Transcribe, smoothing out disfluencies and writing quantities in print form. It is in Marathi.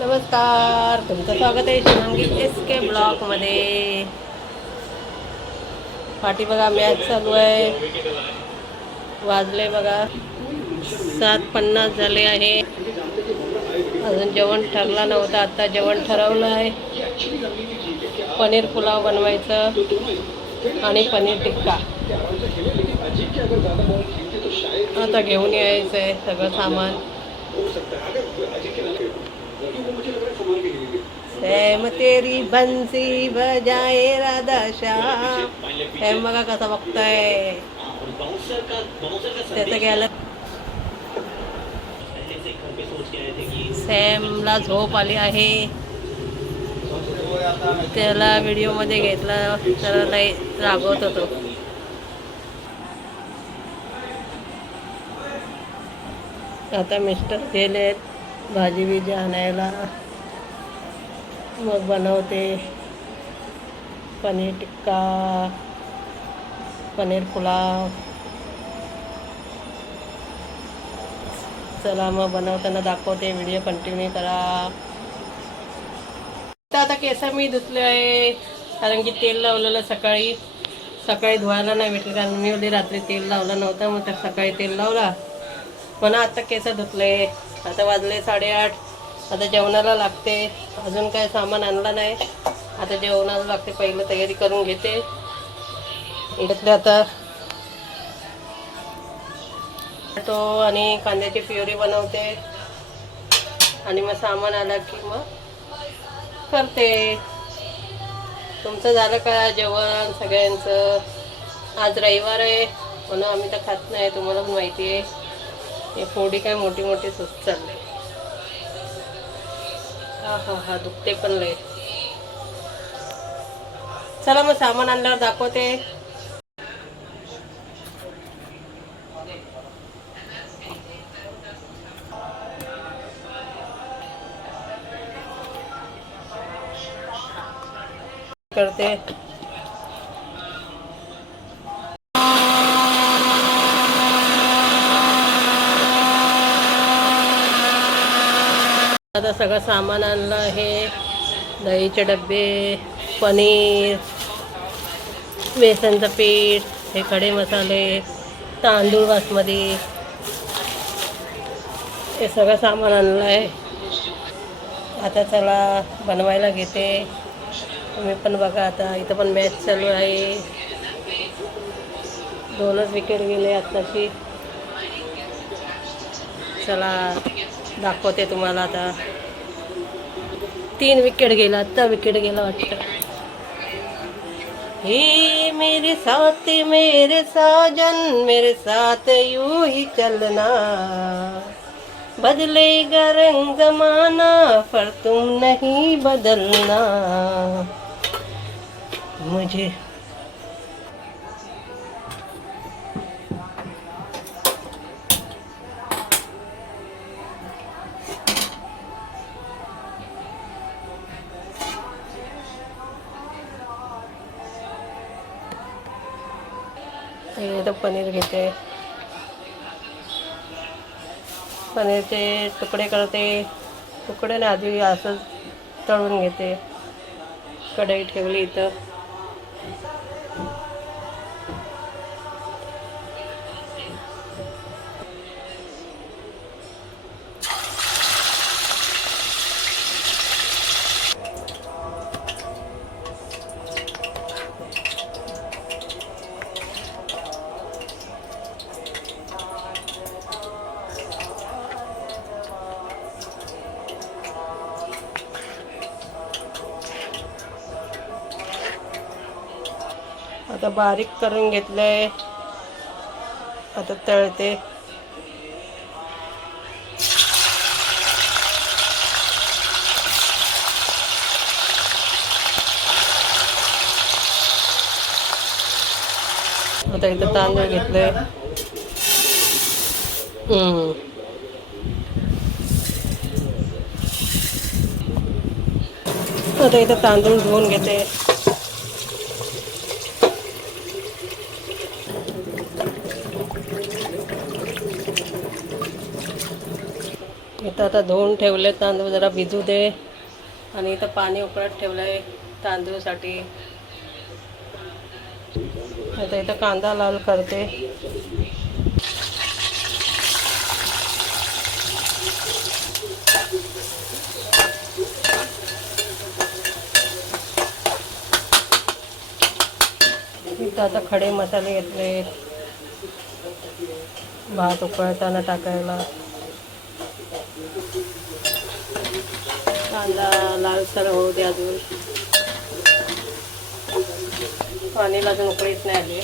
नमस्कार, तुमचं स्वागत आहे शिवांगी SK ब्लॉकमध्ये. पाठी बघा मॅच चालू आहे. वाजले बघा 7:50 झाले आहे. अजून जेवण ठरला नव्हतं, आता जेवण ठरवलं आहे. पनीर पुलाव बनवायचं आणि पनीर टिक्का. आता घेऊन यायचं आहे सगळं सामान. सैम तेरी बंसी बजाए राधा श्याम. सैम बघा कसा बघताय. त्याचं घ्यायला सॅमला झोप आली आहे. त्याला व्हिडिओमध्ये घेतला तर लय रागवत होतो. आता मिस्टर गेलेत भाजी बिजी आणायला. मग बनवते पनीर टिक्का, पनीर पुलाव. चला मग बनवताना दाखवते, व्हिडिओ कंटिन्यू करा. आता केस मी धुतले आहे, कारण की तेल लावलेलं सकाळी धुवायला नाही भेटलं, कारण मी रात्री तेल लावलं नव्हतं. मग तर सकाळी तेल लावला, पण आता केस धुतले. आता वाजले 8:30. आता जेवणाला लागते. अजून काय सामान आणलं नाही, आता जेवणाला लागते. पहिलं तयारी करून घेते. इकडे आता टोमॅटो आणि कांद्याची प्युरी बनवते आणि मग सामान आला की मग करते. तुमचं झालं का जेवण सगळ्यांचं? आज रविवार आहे म्हणून आम्ही तर खात नाही, तुम्हाला पण माहिती आहे. हे फोडी काय मोठी मोठी सुस्त चालले. हा दुखते पण लय. चला मग सामान आणल्यावर दाखवते. करते आता सगळं सामान आणलं आहे. दहीचे डबे, पनीर, बेसनचं पीठ, हे खडे मसाले, तांदूळ बासमती, हे सगळं सामान आणलं आहे. आता चला बनवायला घेते. तुम्ही पण बघा. आता इथं पण मॅच चालू आहे. 2च विकेट गेले आत्ताची. चला दाखवते तुम्हाला. आता 3 विकेट गेला. आत्ता विकेट गेला वाटतं. हे मेरे साथी मेरे साजन, मेरे साथ यूं ही चलना, बदलेगा रंग जमाना पर तुम नहीं बदलना मुझे. तो पनीर घेते, पनीरचे तुकडे करते. तुकडे आधी असं तळून घेते. कढई ठेवली इथं. आता बारीक करून घेतलंय. आता तळते. आता इथं तांदूळ घेतले. आता इथं तांदूळ धुवून घेते. इथं आता धुवून ठेवले तांदूळ, जरा भिजू दे. आणि इथं पाणी उकळत ठेवलं आहे तांदूळसाठी. आता इथं कांदा लाल करते. इथं आता खडे मसाले घेतले भात उकळताना टाकायला. कांदा लालसर होऊ दे अजून. पाणी अजून उकळीत नाही आली.